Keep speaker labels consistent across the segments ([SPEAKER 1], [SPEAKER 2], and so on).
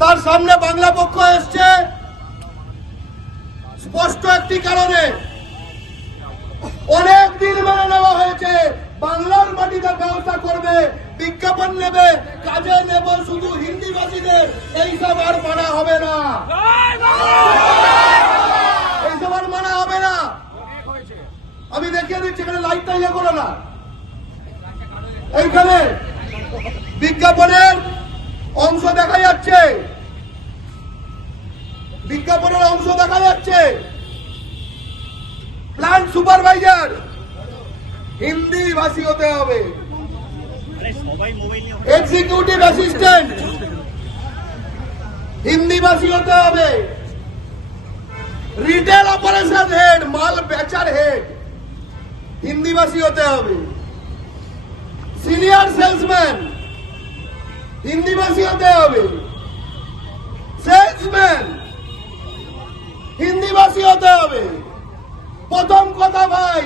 [SPEAKER 1] তার সামনে বাংলা পক্ষ এসছে। স্পষ্ট একটি কারণে। অনেক দিন মেনে নেওয়া হয়েছে। বাংলার মাটিতে ব্যবসা করবে, বিজ্ঞাপন নেবে, কাজে নেব শুধু হিন্দি ভাষীদের এইসব আর মানা হবে না। এইসব আর মানা হবে না। আমি দেখিয়ে দিচ্ছি, এখানে লাইটটা ইয়ে করো না। এইখানে বিজ্ঞাপনের অংশ দেখা যাচ্ছে। বিজ্ঞাপনের অংশ দেখা যাচ্ছে। প্ল্যান্ট সুপারভাইজার হিন্দি ভাষী হতে হবে। এক্সিকিউটিভ অ্যাসিস্ট্যান্ট হিন্দি ভাষী হতে হবে। রিটেল অপারেশন হেড মাল বেচার হেড হিন্দি ভাষী হতে হবে। সিনিয়র সেলসম্যান হিন্দি ভাষী হতে হবে। সেলসম্যান ভাষী হতে হবে। প্রথম কথা ভাই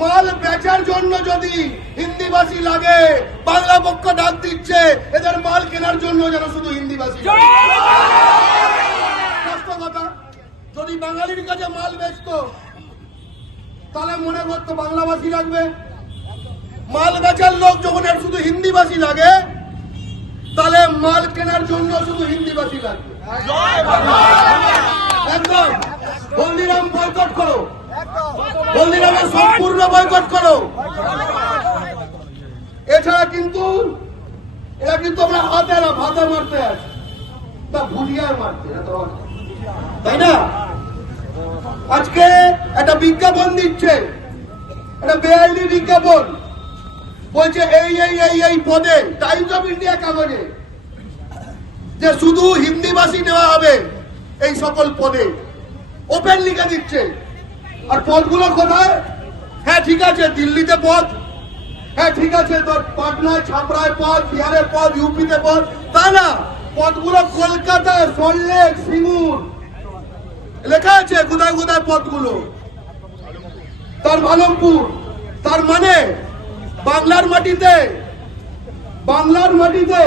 [SPEAKER 1] মাল বেচার জন্য যদি হিন্দি ভাষী লাগে বাংলা পক্ষ ডাক দিচ্ছে এদের মাল কেনার জন্য যেন শুধু হিন্দি ভাষী কথা যদি বাঙালির কাছে মাল বেচতো তাহলে মনে করতো বাংলা ভাষী লাগবে। মাল বেচার লোক যখন এর শুধু হিন্দি ভাষী লাগে তাহলে মাল কেনার জন্য শুধু হিন্দি ভাষী লাগবে একদম। হলদিরাম বয়কট করো। হলদিরামের সম্পূর্ণ বয়কট করো। এছাড়া কিন্তু এরা কিন্তু আমরা হাতে না ভাতে মারতে আছে তা ভুলিয়ার মারতে তাই না? আজকে একটা বিজ্ঞাপন দিচ্ছে। একটা বেআইনি বিজ্ঞাপন। বলছে এই এই এই এই পদে টাইমস অফ ইন্ডিয়া কাগজে যে শুধু হিন্দি ভাষী নেওয়া হবে এই সকল পদে। ওপেন লিখে দিচ্ছে। আর পদগুলো কোথায়? হ্যাঁ ঠিক আছে, দিল্লিতে পদ। হ্যাঁ ঠিক আছে তোর পাটনায় ছাপড়ায় পদ বিহারের পদ, ইউপিতে পদ। তা না, পদগুলো কলকাতায় সল্লেক সিঙ্গুর। লেখা আছে কোথায় কোথায় পদগুলো? তার মালমপুর। তার মানে বাংলার মাটিতে। বাংলার মাটিতে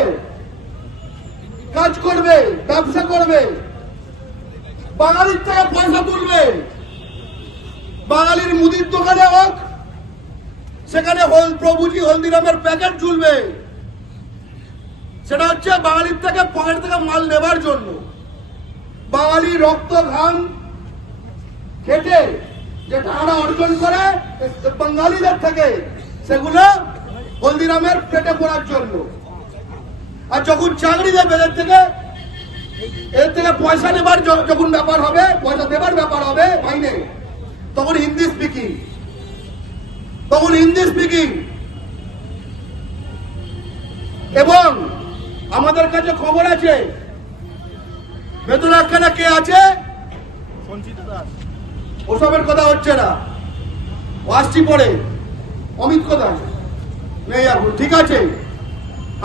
[SPEAKER 1] কাজ করবে, ব্যবসা করবে। বাঙালির থেকে পয়সা তুলবে। বাঙালির মুদির দোকানে হোক, সেখানে প্রভুজি হলদিরামের প্যাকেট ঝুলবে। সেটা হচ্ছে বাঙালির থেকে পকেট থেকে মাল নেবার জন্য। বাঙালি রক্ত ঘাম খেটে যে টাকাটা অর্জন করে বাঙালিদের থেকে, সেগুলো হলদিরামের পেটে পড়ার জন্য। আর যখন চাকরি দেবে এদের থেকে এর থেকে পয়সা নেবার যখন ব্যাপার হবে পয়সা দেবার ব্যাপার হবে মাইনে। তখন হিন্দি স্পিকিং তখন হিন্দি স্পিকিং এবং আমাদের কাছে খবর আছে বেতনাখানা কে আছে? ওসবের কথা হচ্ছে না। আসছি পরে। অমিত কোথায় নেই এখন ঠিক আছে।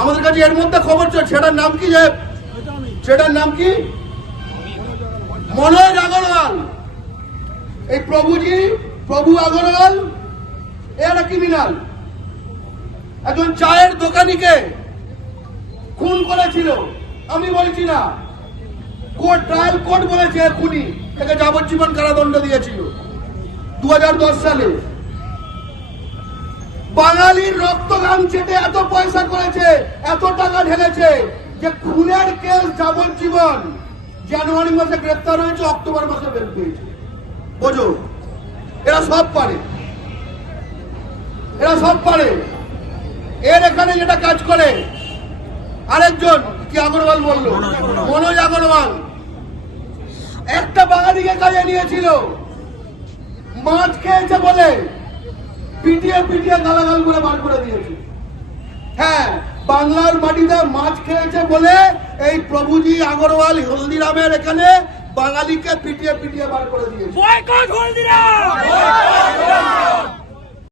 [SPEAKER 1] আমাদের কাছে এর মধ্যে খবর চলছে। সেটার নাম কি যে সেটার নাম কি? মনোজ আগরওয়াল। এই প্রভুজি, প্রভু আগরওয়াল এ একটা ক্রিমিনাল একজন চায়ের দোকানিকে খুন করেছিল। আমি বলছি না। কোর্ট, ট্রায়াল কোর্ট বলেছে এর খুনি একে যাবজ্জীবন কারাদণ্ড দিয়েছিল। দু হাজার দশ সালে। বাঙালির রক্ত গান চেটে এত পয়সা করেছে, এত টাকা ঢেলেছে। যে খুনের কেস যাবজ্জীবন জানুয়ারি মাসে গ্রেপ্তার হয়েছে অক্টোবর মাসে বের পেয়েছে বোঝো? এরা সব পারে। এরা সব পারে। এর এখানে যেটা কাজ করে আরেকজন কি আগরওয়াল বলল? মনোজ আগরওয়াল। একটা বাঙালিকে কাজে নিয়েছিল। মাছ খেয়েছে বলে পিটিয়ে পিটিয়ে গালাগাল করে বার করে দিয়েছে। হ্যাঁ বাংলার মাটিতে মাছ খেয়েছে বলে এই প্রভুজি আগরওয়াল হলদিরামের এখানে বাঙালিকে পিটিয়ে পিটিয়ে বার করে দিয়েছে।
[SPEAKER 2] বয়কট হলদিরাম!